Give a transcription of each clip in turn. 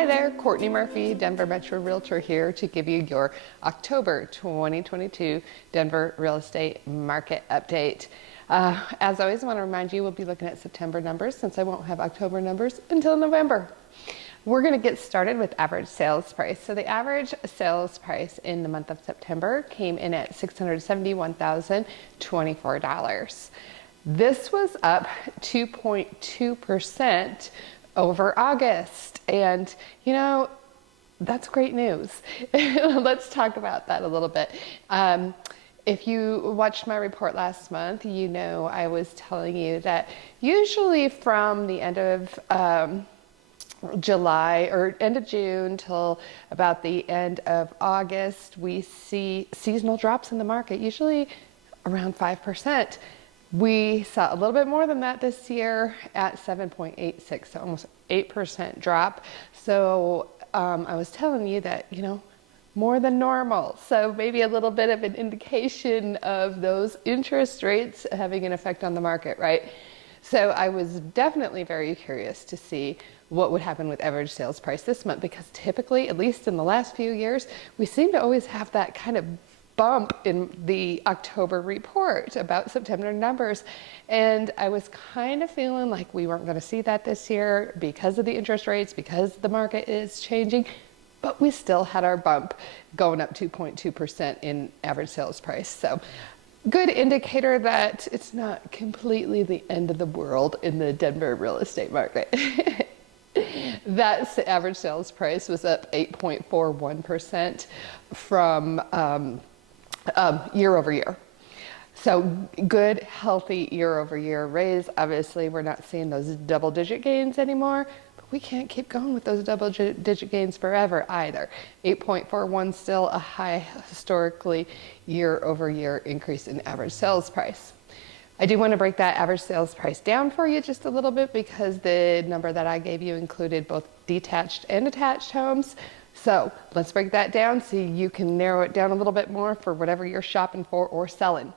Hi there, Courtney Murphy, Denver Metro Realtor here to give you your October 2022 Denver real estate market update. As always, I want to remind you we'll be looking at September numbers since I won't have October numbers until November. We're going to get started with average sales price. So the average sales price in the month of September came in at $671,024. This was up 2.2% over August. And you know, that's great news. Let's talk about that a little bit. If you watched my report last month, you know I was telling you that usually from the end of July or end of June till about the end of August, we see seasonal drops in the market, usually around 5%. We saw a little bit more than that this year at 7.86, so almost 8% drop. So I was telling you that, you know, more than normal. So maybe a little bit of an indication of those interest rates having an effect on the market, right? So I was definitely very curious to see what would happen with average sales price this month, because typically, at least in the last few years, we seem to always have that kind of bump in the October report about September numbers. And I was kind of feeling like we weren't going to see that this year because of the interest rates, because the market is changing, but we still had our bump going up 2.2% in average sales price. So good indicator that it's not completely the end of the world in the Denver real estate market. That average sales price was up 8.41% from year over year. So good, healthy year over year raise. Obviously, we're not seeing those double digit gains anymore, but we can't keep going with those double digit gains forever either. 8.41 still a high historically year over year increase in average sales price. I do want to break that average sales price down for you just a little bit, because the number that I gave you included both detached and attached homes. So let's break that down so you can narrow it down a little bit more for whatever you're shopping for or selling.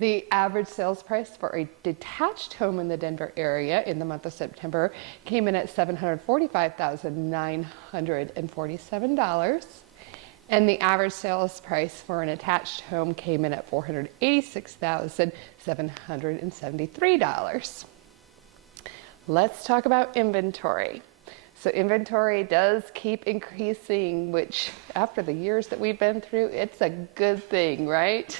The average sales price for a detached home in the Denver area in the month of September came in at $745,947. And the average sales price for an attached home came in at $486,773. Let's talk about inventory. So inventory does keep increasing, which after the years that we've been through, it's a good thing, right?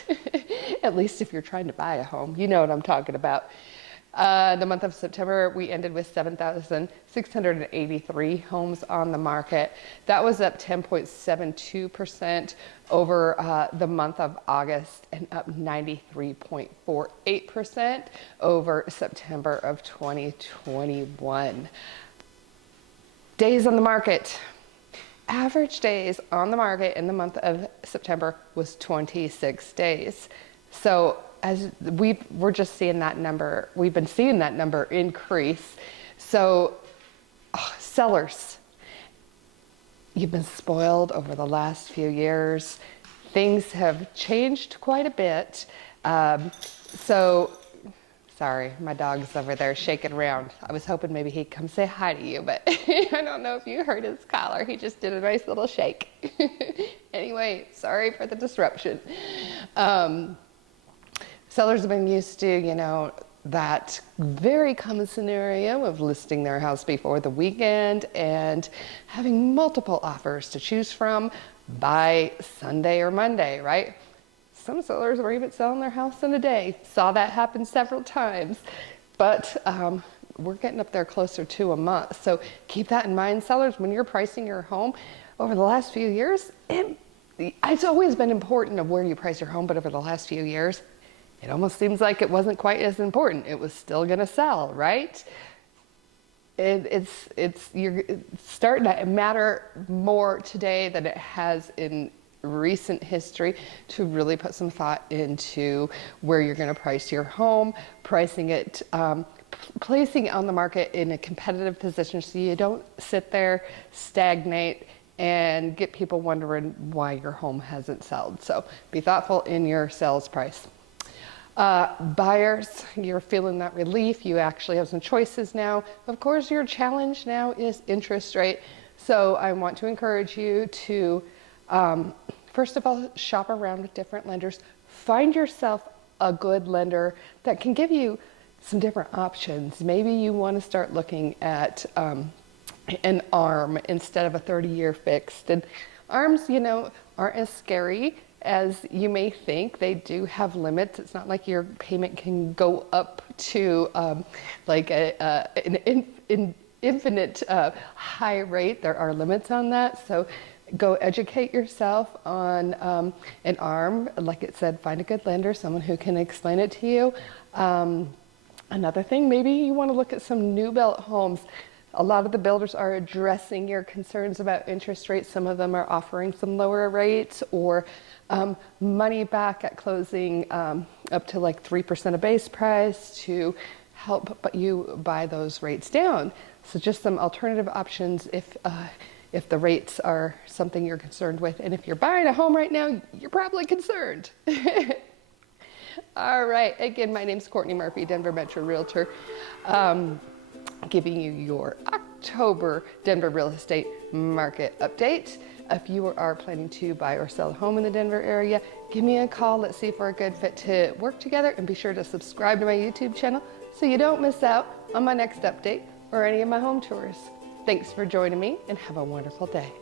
At least if you're trying to buy a home, you know what I'm talking about. The month of September, we ended with 7,683 homes on the market. That was up 10.72% over the month of August, and up 93.48% over September of 2021. Days on the market. Average days on the market in the month of September was 26 days. So as we're just seeing that number, we've been seeing that number increase. So sellers, you've been spoiled over the last few years. Things have changed quite a bit. Sorry, my dog's over there shaking around. I was hoping maybe he'd come say hi to you, but I don't know if you heard his collar. He just did a nice little shake. Anyway, sorry for the disruption. Sellers have been used to, you know, that very common scenario of listing their house before the weekend and having multiple offers to choose from by Sunday or Monday, right? Some sellers were even selling their house in a day. Saw that happen several times, but we're getting up there closer to a month. So keep that in mind, sellers, when you're pricing your home. Over the last few years, it's always been important of where you price your home, but over the last few years, it almost seems like it wasn't quite as important. It was still going to sell, right? It's starting to matter more today than it has in recent history to really put some thought into where you're going to price your home, pricing it, placing it on the market in a competitive position so you don't sit there, stagnate, and get people wondering why your home hasn't sold. So be thoughtful in your sales price. Buyers, you're feeling that relief. You actually have some choices now. Of course, your challenge now is interest rate. So I want to encourage you to, first of all, shop around with different lenders. Find yourself a good lender that can give you some different options. Maybe you want to start looking at an ARM instead of a 30-year fixed. And ARMs, you know, aren't as scary as you may think. They do have limits. It's not like your payment can go up to like an infinite high rate. There are limits on that. So go educate yourself on an ARM. Like it said, find a good lender, someone who can explain it to you. Another thing, maybe you want to look at some new built homes. A lot of the builders are addressing your concerns about interest rates. Some of them are offering some lower rates or money back at closing up to like 3% of base price to help you buy those rates down. So just some alternative options if the rates are something you're concerned with. And if you're buying a home right now, you're probably concerned. All right, again, my name's Courtney Murphy, Denver Metro Realtor, giving you your October Denver real estate market update. If you are planning to buy or sell a home in the Denver area, give me a call. Let's see if we're a good fit to work together, and be sure to subscribe to my YouTube channel so you don't miss out on my next update or any of my home tours. Thanks for joining me, and have a wonderful day.